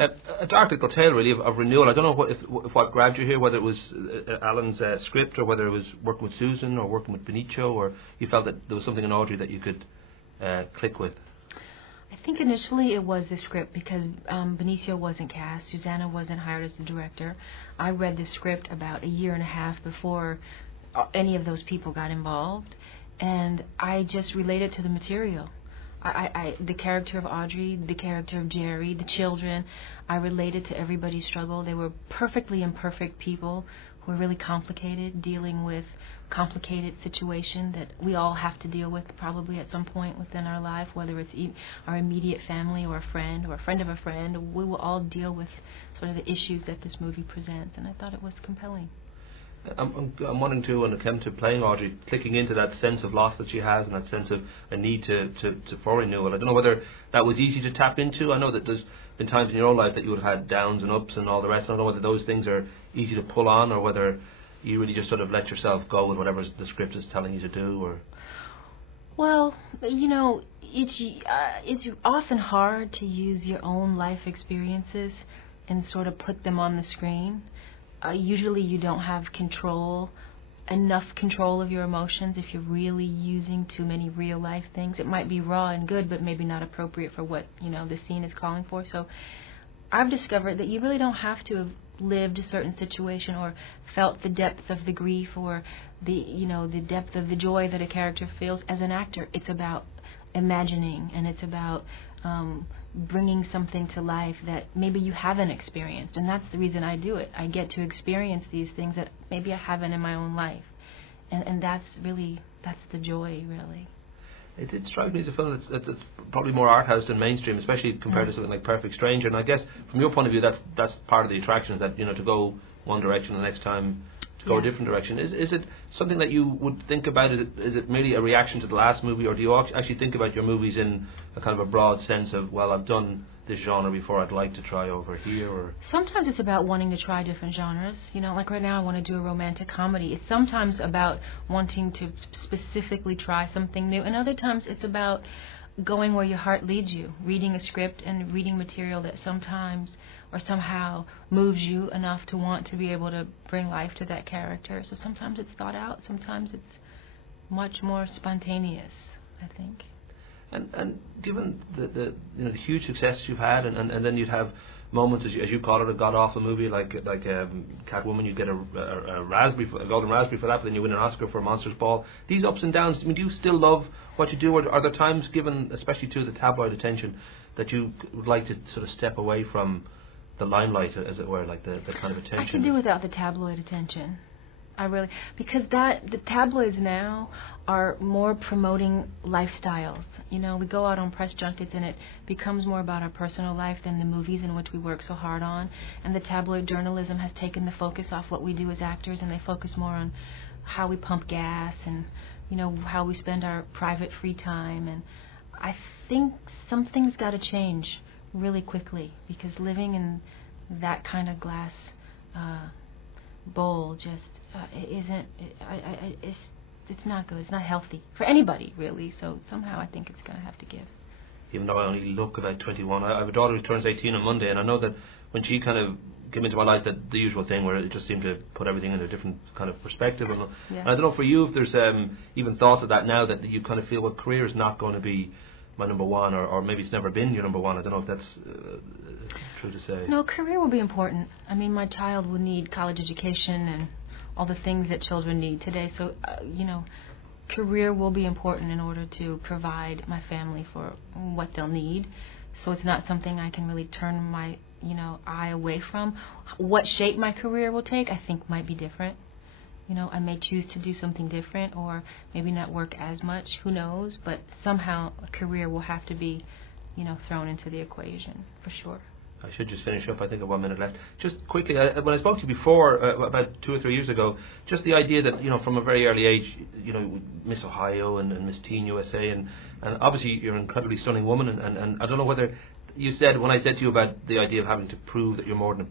A dark little tale, really, of renewal. I don't know if what grabbed you here, whether it was Alan's script, or whether it was working with Susan, or working with Benicio, or you felt that there was something in Audrey that you could click with. I think initially it was the script, because Benicio wasn't cast, Susanna wasn't hired as the director. I read the script about a year and a half before any of those people got involved, and I just related to the material. The character of Audrey, the character of Jerry, the children, I related to everybody's struggle. They were perfectly imperfect people who were really complicated, dealing with complicated situation that we all have to deal with probably at some point within our life, whether it's our immediate family or a friend of a friend. We will all deal with sort of the issues that this movie presents, and I thought it was compelling. I'm wanting to, when it came to playing Audrey, clicking into that sense of loss that she has, and that sense of a need for renewal. I don't know whether that was easy to tap into. I know that there's been times in your own life that you would have had downs and ups and all the rest. I don't know whether those things are easy to pull on, or whether you really just sort of let yourself go with whatever the script is telling you to do. Or well, you know, it's often hard to use your own life experiences and sort of put them on the screen. Usually you don't have enough control of your emotions if you're really using too many real life things. It might be raw and good, but maybe not appropriate for what, the scene is calling for. So I've discovered that you really don't have to have lived a certain situation or felt the depth of the grief or the depth of the joy that a character feels. As an actor, it's about imagining, and it's about bringing something to life that maybe you haven't experienced, and that's the reason I do it. I get to experience these things that maybe I haven't in my own life, and that's the joy, really. It did strike me as a film that's probably more art house than mainstream, especially compared to something like Perfect Stranger. And I guess from your point of view, that's part of the attraction, is that to go one direction the next time to go a different direction. Is it something that you would think about? Is it merely a reaction to the last movie, or do you actually think about your movies in a kind of a broad sense of, well, I've done this genre before, I'd like to try over here? Or sometimes it's about wanting to try different genres. Like right now I want to do a romantic comedy. It's sometimes about wanting to specifically try something new, and other times it's about going where your heart leads you, reading a script and reading material that sometimes or somehow moves you enough to want to be able to bring life to that character. So sometimes it's thought out, sometimes it's much more spontaneous, I think. And given the huge success you've had, and then you'd have moments, as you call it, a god-awful movie like Catwoman, you get a golden raspberry for that, but then you win an Oscar for Monsters Ball. These ups and downs, do you still love what you do, or are there times, given especially to the tabloid attention, that you would like to sort of step away from the limelight, as it were, like the kind of attention? I could do without the tabloid attention. Because the tabloids now are more promoting lifestyles. We go out on press junkets and it becomes more about our personal life than the movies in which we work so hard on. And the tabloid journalism has taken the focus off what we do as actors, and they focus more on how we pump gas and, how we spend our private free time. And I think something's got to change really quickly, because living in that kind of glass bowl just it's not good. It's not healthy for anybody, really. So somehow I think it's going to have to give. Even though I only look about 21, I have a daughter who turns 18 on Monday, and I know that when she kind of came into my life, that the usual thing where it just seemed to put everything in a different kind of perspective. And I don't know for you if there's even thoughts of that now, that you kind of feel, well, career is not going to be my number one, or maybe it's never been your number one. I don't know if that's true to say. No, career will be important. I mean, my child will need college education and all the things that children need today. So, career will be important in order to provide my family for what they'll need. So it's not something I can really turn my, eye away from. What shape my career will take, I think, might be different. I may choose to do something different, or maybe not work as much, who knows, but somehow a career will have to be, thrown into the equation, for sure. I should just finish up. I think I have 1 minute left. Just quickly, when I spoke to you before, about 2 or 3 years ago, just the idea that, from a very early age, Miss Ohio and Miss Teen USA, and obviously you're an incredibly stunning woman, and I don't know whether you said, when I said to you about the idea of having to prove that you're more than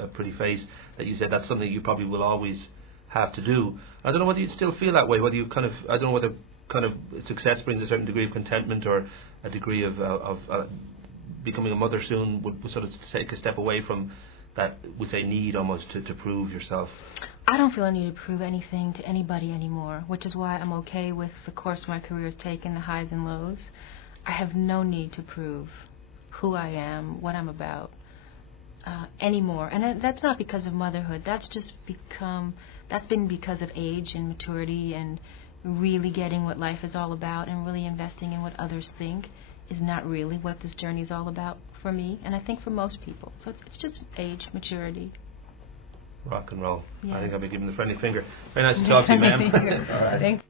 a pretty face, that you said that's something you probably will always have to do. I don't know whether you still feel that way, whether you kind of, I don't know whether kind of success brings a certain degree of contentment or a degree of becoming a mother soon would sort of take a step away from that, we say, need almost to prove yourself? I don't feel I need to prove anything to anybody anymore, which is why I'm okay with the course my career has taken, the highs and lows. I have no need to prove who I am, what I'm about, anymore. And that's not because of motherhood. That's been because of age and maturity and really getting what life is all about and really investing in what others think is not really what this journey is all about for me, and I think for most people. So it's just age, maturity. Rock and roll. Yeah. I think I'll be giving the friendly finger. Very nice to talk to you, ma'am. Thank